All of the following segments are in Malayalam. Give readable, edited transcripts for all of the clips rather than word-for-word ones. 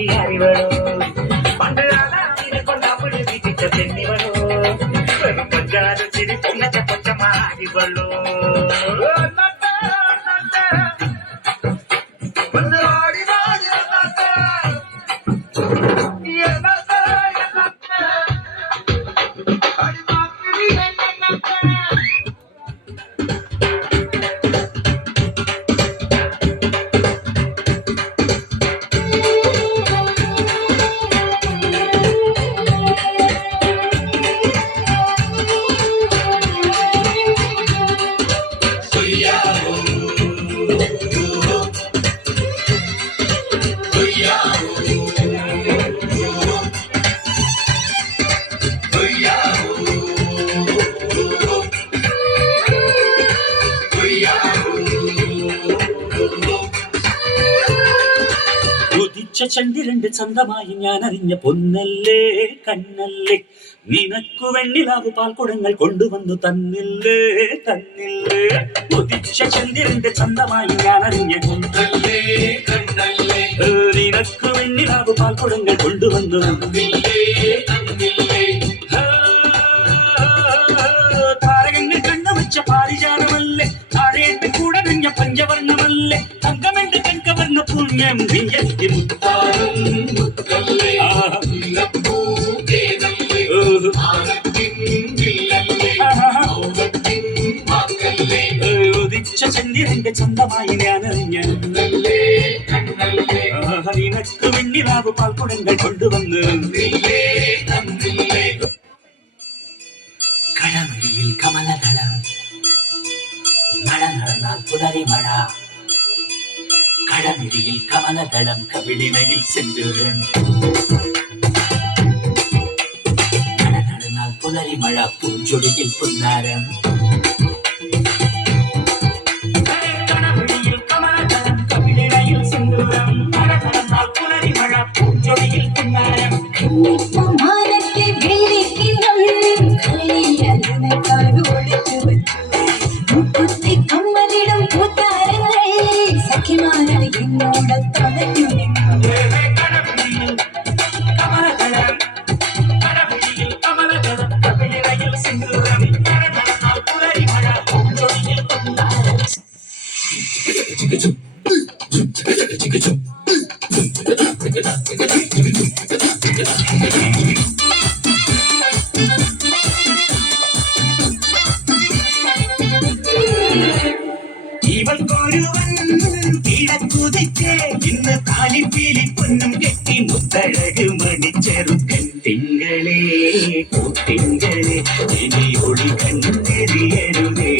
കുട്ടിയായിവളോ പണ്ട് ആളാവിനെ കൊണ്ടവിടെ വീട്ടിച്ച പെണ്ണിവളോ കൊഞ്ചാലും ചിരി പൊങ്ങച്ച കൊച്ചമാരിവളോ ചന്ദ്രന്റെ ചന്തമായി ഞാൻ അറിഞ്ഞ പൊന്നല്ലേ കണ്ണല്ലേ നിനക്കു വെണ്ണിലാവു പാൽക്കുടങ്ങൾ കൊണ്ടുവന്നു തന്നില്ലേ തന്നില്ലേ ഉദിച്ച ചന്ദ്രന്റെ ചന്തമായി ഞാൻ അറിഞ്ഞ പൊന്നല്ലേ കണ്ണല്ലേ നിനക്കു വെണ്ണിലാവു പാൽക്കുടങ്ങൾ കൊണ്ടുവന്നു താരകങ്ങൾ കണ്ണുവച്ച പാരിജാതമല്ലേ താഴേട്ട് കൂടെ നിഞ്ഞ പഞ്ചവർണ്ണമല്ലേ തങ്കമെന്റെ കൺകവർണ്ണ പുണ്യം ഉദിച്ച ചന്ദ്രന്റെ ചന്തമായി ഞാനറിഞ്ഞ നിനക്ക് വെണ്ണിലാവ് പാൽക്കുടങ്ങൾ കൊണ്ടുവന്ന് കഴമഴിയിൽ കമലദള മഴ നടന്നാൽ പുലരി മഴ കടമിഴിയിൽ കമലദളം കവിളിനയിൽ സെന്തൂരൻ മഴ നടന്നാൽ പുലരി മഴ പൂഞ്ചൊടിയിൽ പുന്നാരം കടമിഴിയിൽ കമലദളം കവിളിനയിൽ സെന്തൂരം മഴ നടന്നാൽ പുലരി മഴ പൂഞ്ചൊടിയിൽ പുന്നാരം എന്നോട് തടഞ്ഞു ഇവൾക്കൊരുവൻ കിടക്കുതിച്ചേ ഇന്ന് കാലിപ്പീലി പൊന്നും കെട്ടി മുത്തഴക് മണിച്ചെറുക്കൻ തിങ്കളേ തിങ്കളേ ഇനി ഒളി കണ്ടെറിയരുതേ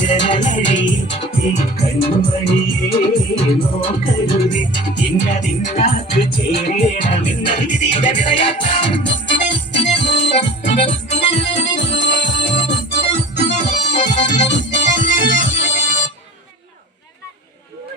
ജനലഴി കൺമണിയേ നോക്കരുതേ ഇന്നതിന്നാക്ക് ചേരണമെന്നത് വിധിയുടെ വിളയാട്ടം